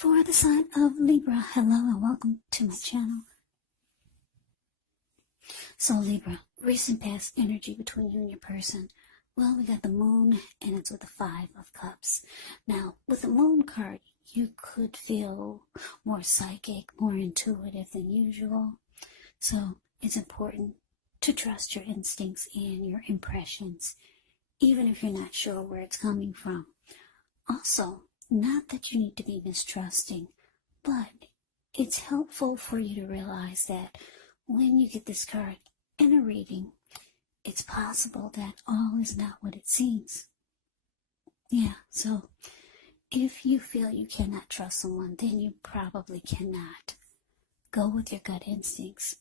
For the sign of Libra, hello and welcome to my channel. So Libra, recent past energy between you and your person. Well, we got the moon and it's with the 5 of cups. Now, with the moon card, you could feel more psychic, more intuitive than usual. So it's important to trust your instincts and your impressions, even if you're not sure where it's coming from. Also, not that you need to be mistrusting, but it's helpful for you to realize that when you get this card in a reading, it's possible that all is not what it seems. Yeah, so if you feel you cannot trust someone, then you probably cannot. Go with your gut instincts.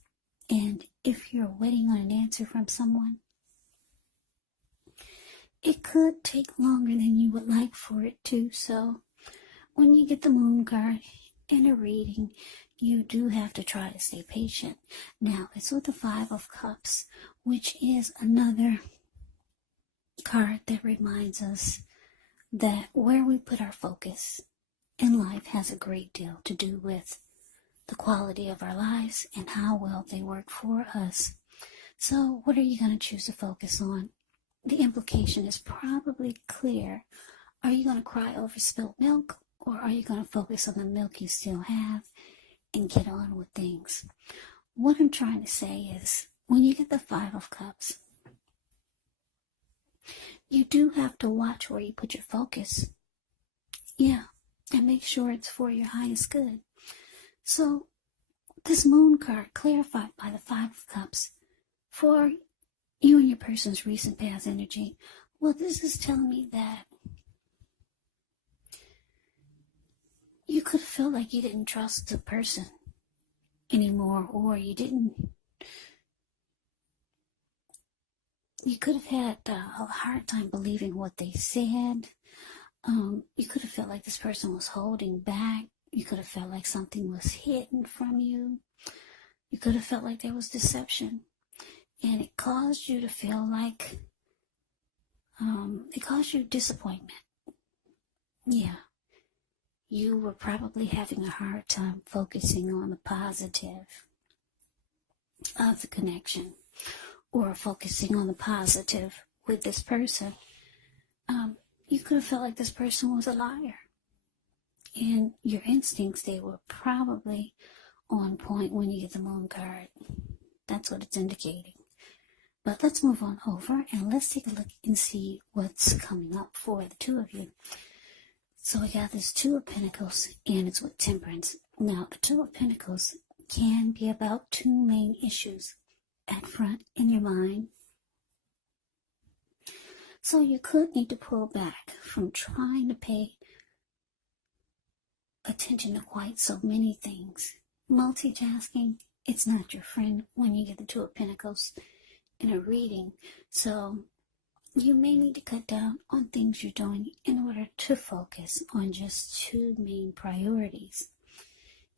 And if you're waiting on an answer from someone, it could take longer than you would like for it to. So when you get the moon card in a reading, you do have to try to stay patient. Now, it's with the 5 of cups, which is another card that reminds us that where we put our focus in life has a great deal to do with the quality of our lives and how well they work for us. So what are you going to choose to focus on? The implication is probably clear. Are you going to cry over spilled milk, or are you going to focus on the milk you still have and get on with things? What I'm trying to say is, when you get the 5 of cups, you do have to watch where you put your focus. Yeah, and make sure it's for your highest good. So, this moon card clarified by the 5 of cups for you and your person's recent past energy. Well, this is telling me that you could feel like you didn't trust the person anymore, or you could have had a hard time believing what they said. You could have felt like this person was holding back. You could have felt like something was hidden from you. You could have felt like there was deception. And it caused you to feel like, it caused you disappointment. Yeah. You were probably having a hard time focusing on the positive of the connection, or focusing on the positive with this person. You could have felt like this person was a liar. And your instincts, they were probably on point when you get the moon card. That's what it's indicating. But let's move on over and let's take a look and see what's coming up for the two of you. So we got this 2 of Pentacles, and it's with Temperance. Now, the 2 of Pentacles can be about 2 main issues at front in your mind. So you could need to pull back from trying to pay attention to quite so many things. Multitasking, it's not your friend when you get the 2 of Pentacles in a reading. So you may need to cut down on things you're doing in order to focus on just 2 main priorities.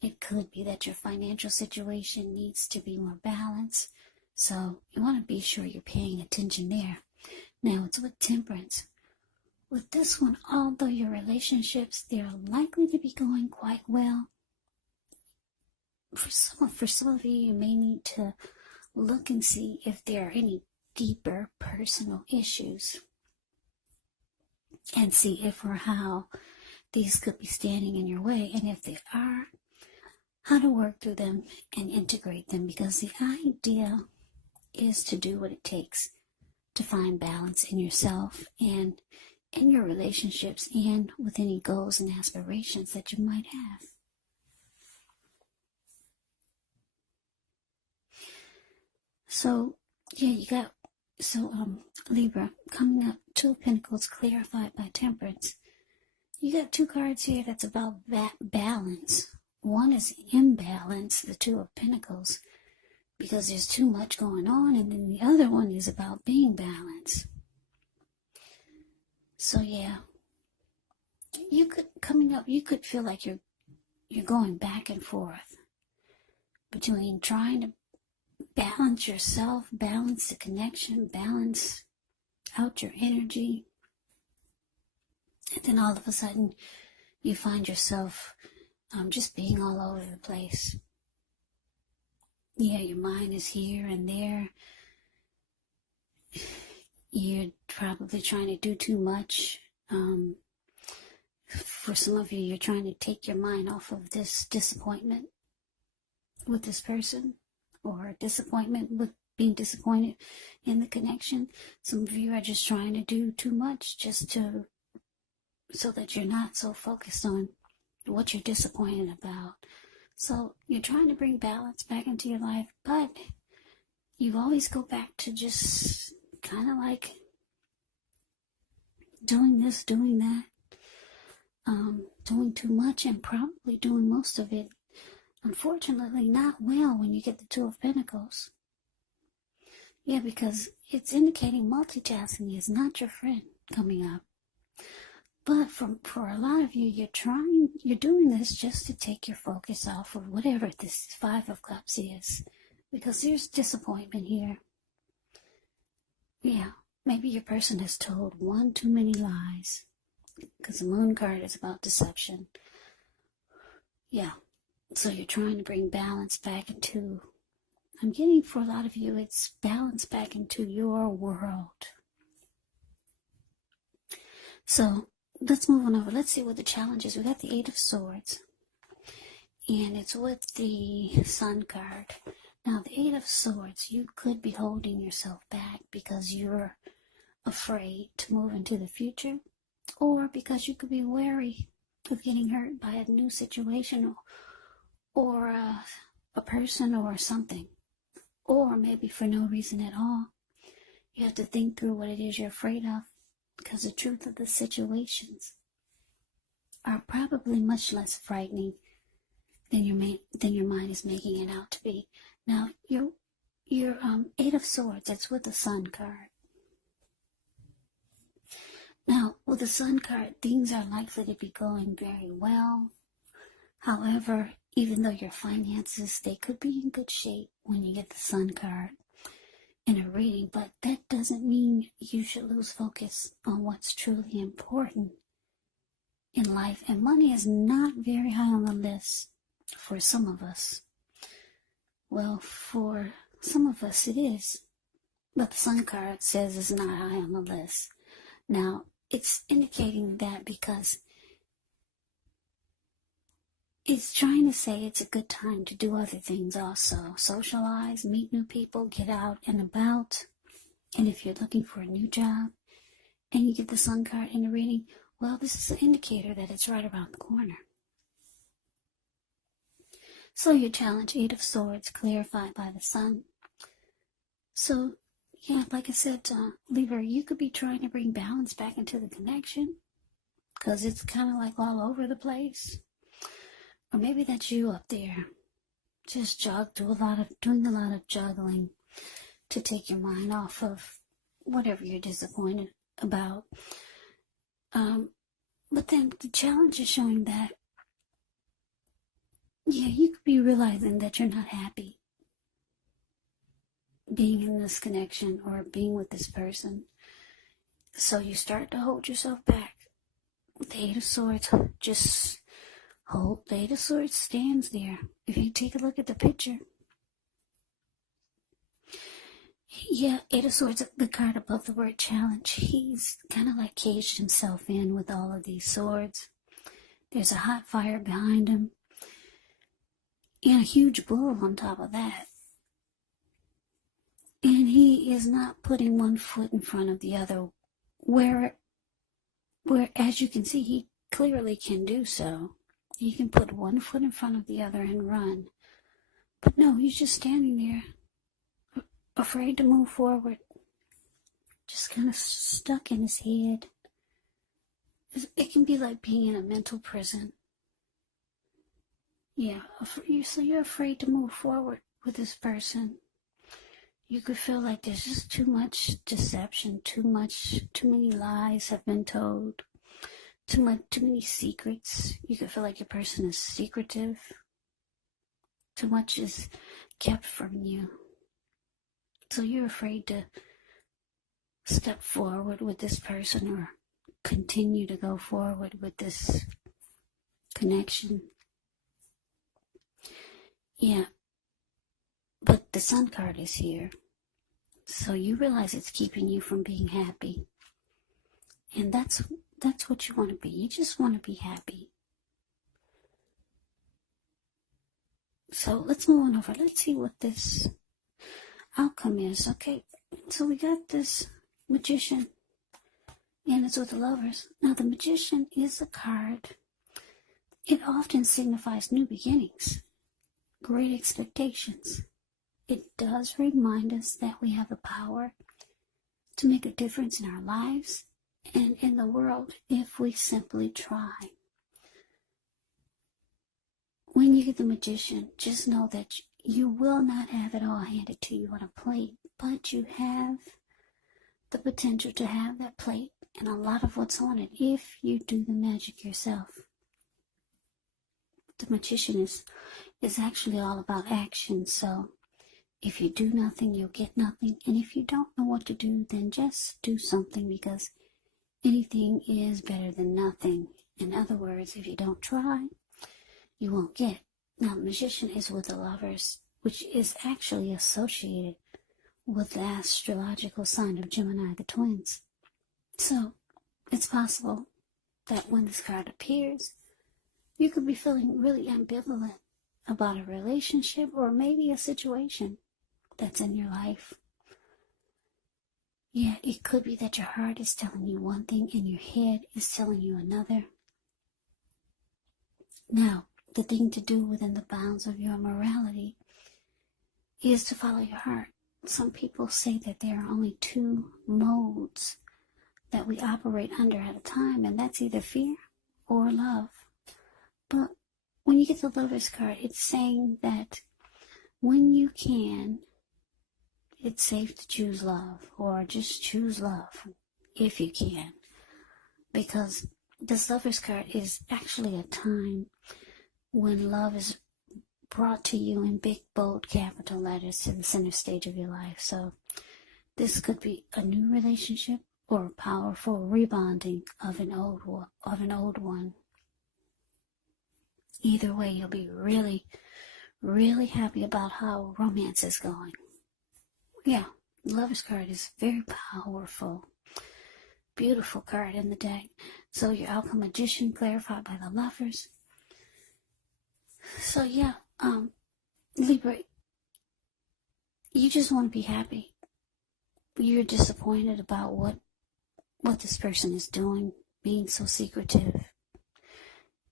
It could be that your financial situation needs to be more balanced, so you want to be sure you're paying attention there. Now, it's with Temperance. With this one, although your relationships, they're likely to be going quite well, for some of you, you may need to look and see if there are any deeper personal issues, and see if or how these could be standing in your way, and if they are, how to work through them and integrate them, because the idea is to do what it takes to find balance in yourself and in your relationships and with any goals and aspirations that you might have. So, yeah, you got, Libra, coming up, 2 of Pentacles clarified by Temperance. You got 2 cards here that's about that balance. One is imbalance, the 2 of Pentacles, because there's too much going on, and then the other one is about being balanced. So yeah, you could feel like you're going back and forth between trying to balance yourself, balance the connection, balance out your energy, and then all of a sudden you find yourself just being all over the place. Yeah, your mind is here and there. You're probably trying to do too much. For some of you, you're trying to take your mind off of this disappointment with this person, or disappointment with being disappointed in the connection. Some of you are just trying to do too much so that you're not so focused on what you're disappointed about. So you're trying to bring balance back into your life, but you always go back to just kind of like doing this, doing that, doing too much, and probably doing most of it, unfortunately, not well when you get the Two of Pentacles. Yeah, because it's indicating multitasking is not your friend coming up. But for a lot of you, you're doing this just to take your focus off of whatever this Five of Cups is. Because there's disappointment here. Yeah, maybe your person has told one too many lies. Because the Moon card is about deception. Yeah, so you're trying to bring balance back into, I'm getting for a lot of you, it's balance back into your world. So let's move on over. Let's see what the challenge is. We got the Eight of Swords. And it's with the Sun card. Now, the Eight of Swords, you could be holding yourself back because you're afraid to move into the future. Or because you could be wary of getting hurt by a new situation or a person or something. Or maybe for no reason at all. You have to think through what it is you're afraid of, because the truth of the situations are probably much less frightening than your mind is making it out to be. Now, your Eight of Swords, it's with the Sun card. Now, with the Sun card, things are likely to be going very well. However, even though your finances, they could be in good shape when you get the Sun card in a reading, but that doesn't mean you should lose focus on what's truly important in life. And money is not very high on the list for some of us. Well, for some of us it is, but the Sun card says it's not high on the list. Now, it's indicating that because it's trying to say it's a good time to do other things also. Socialize, meet new people, get out and about. And if you're looking for a new job and you get the Sun card in the reading, well, this is an indicator that it's right around the corner. So your challenge, Eight of Swords, clarified by the Sun. So, yeah, like I said, Libra, you could be trying to bring balance back into the connection because it's kind of like all over the place. Or maybe that's you up there, just doing a lot of juggling to take your mind off of whatever you're disappointed about. But then the challenge is showing that, yeah, you could be realizing that you're not happy being in this connection or being with this person. So you start to hold yourself back. The Eight of Swords, just hold. The Eight of Swords stands there. If you take a look at the picture, yeah, Eight of Swords, the card above the word challenge, he's kind of like caged himself in with all of these swords. There's a hot fire behind him and a huge bull on top of that. And he is not putting one foot in front of the other, where as you can see, he clearly can do so. He can put one foot in front of the other and run. But no, he's just standing there, afraid to move forward. Just kind of stuck in his head. It can be like being in a mental prison. Yeah, so you're afraid to move forward with this person. You could feel like there's just too much deception, too many lies have been told, too many secrets. You could feel like your person is secretive. Too much is kept from you. So you're afraid to step forward with this person or continue to go forward with this connection. Yeah, but the Sun card is here. So you realize it's keeping you from being happy. And that's what you want to be. You just want to be happy. So let's move on over. Let's see what this outcome is. Okay, so we got this Magician, and it's with the Lovers. Now the Magician is a card. It often signifies new beginnings, great expectations. It does remind us that we have the power to make a difference in our lives and in the world if we simply try. When you get the Magician, just know that you will not have it all handed to you on a plate, but you have the potential to have that plate and a lot of what's on it if you do the magic yourself. The Magician is actually all about action, so if you do nothing, you'll get nothing, and if you don't know what to do, then just do something, because anything is better than nothing. In other words, if you don't try, you won't get. Now, the Magician is with the Lovers, which is actually associated with the astrological sign of Gemini, the twins. So, it's possible that when this card appears, you could be feeling really ambivalent about a relationship or maybe a situation that's in your life. Yeah, it could be that your heart is telling you one thing and your head is telling you another. Now, the thing to do within the bounds of your morality is to follow your heart. Some people say that there are only two modes that we operate under at a time, and that's either fear or love. But when you get the Lover's card, it's saying that when you can, it's safe to choose love, or just choose love if you can. Because this Lover's card is actually a time when love is brought to you in big, bold, capital letters to the center stage of your life. So this could be a new relationship or a powerful rebonding of an old one. Either way, you'll be really, really happy about how romance is going. Yeah, the Lover's card is very powerful. Beautiful card in the deck. So your outcome, Magician, clarified by the Lovers. So yeah, Libra, you just want to be happy. You're disappointed about what this person is doing, being so secretive,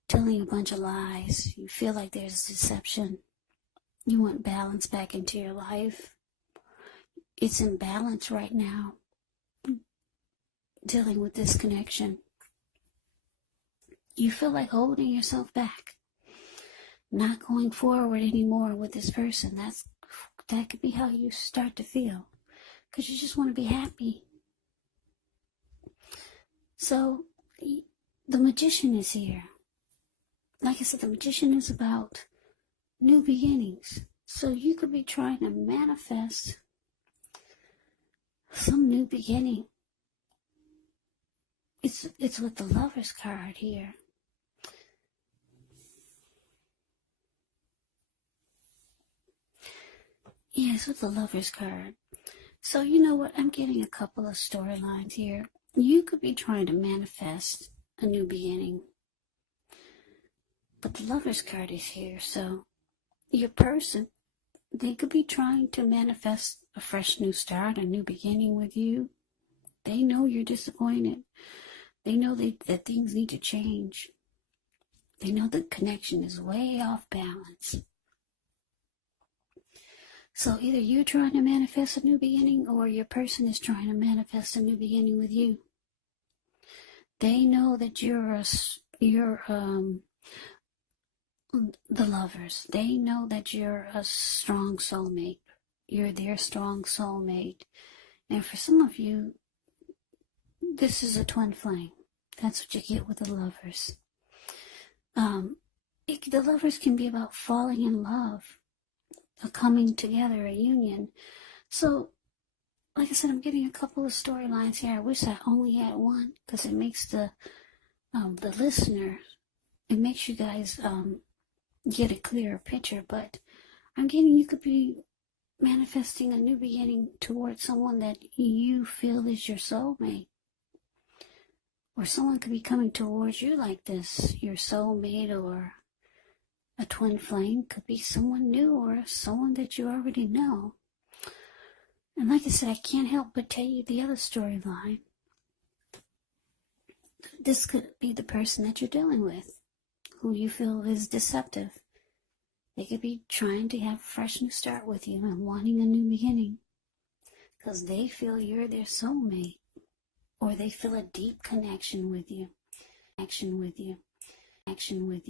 telling you a bunch of lies. You feel like there's deception. You want balance back into your life. It's imbalance right now, dealing with this connection. You feel like holding yourself back, not going forward anymore with this person. That could be how you start to feel, because you just want to be happy. So the Magician is here. Like I said, the Magician is about new beginnings. So you could be trying to manifest some new beginning. It's with the Lover's card here. Yeah, it's with the Lover's card. So you know what? I'm getting a couple of storylines here. You could be trying to manifest a new beginning, but the Lover's card is here. So your person, they could be trying to manifest a fresh new start, a new beginning with you. They know you're disappointed. They know that things need to change. They know the connection is way off balance. So either you're trying to manifest a new beginning, or your person is trying to manifest a new beginning with you. They know that you're the Lovers. They know that you're a strong soulmate. You're their strong soulmate. And for some of you, this is a twin flame. That's what you get with the Lovers. The Lovers can be about falling in love, a coming together, a union. So, like I said, I'm getting a couple of storylines here. I wish I only had one, because it makes the listener, it makes you guys get a clearer picture. But I'm getting you could be manifesting a new beginning towards someone that you feel is your soulmate. Or someone could be coming towards you like this. Your soulmate or a twin flame could be someone new or someone that you already know. And like I said, I can't help but tell you the other storyline. This could be the person that you're dealing with, who you feel is deceptive. They could be trying to have a fresh new start with you and wanting a new beginning because they feel you're their soulmate, or they feel a deep connection with you.